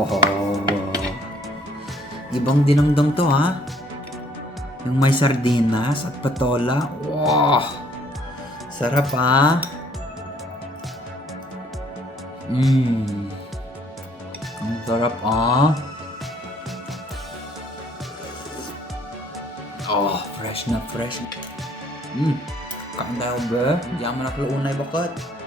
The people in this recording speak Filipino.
Oh, ibang dinengdeng to ha. Yung may sardinas at patola. Wow! Sarap ha. Ang sarap ha. Oh, fresh na fresh. Kain tayo ba? Diyan mo na unay bakit.